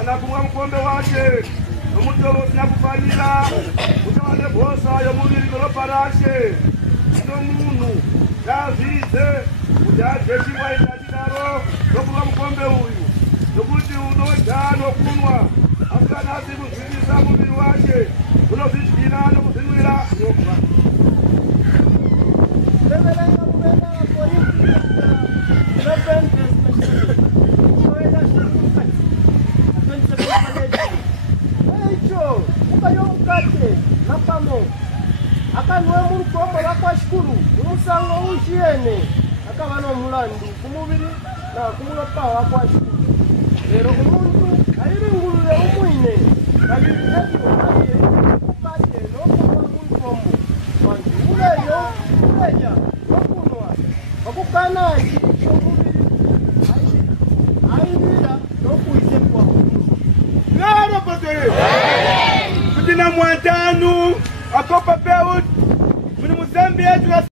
Anakumwa mkombe wake nomutolo sinakufanyira utawale bosa yomubiri goloparashe ino munu yavize ujajeshimwa itajidaro nokumwa mkombe uyu nokuti unojano kunwa asikanazi kuzvinisa mubiri wake unozvidyira nokuzvinwira nokwa akanwe murukombo bakwashikuru umusango ujiene akaba no mulandu kumubiri na kumulopa wakwashikuru rero umuntu ayirungurure umwine kabirije aye kupate no kuba murukombo wantu uleyo uleya no kunwa bakukana umubiri ayirira no kuise kwa Claro, padre! Kutina mwantanu akopa peu muni muzambi yetu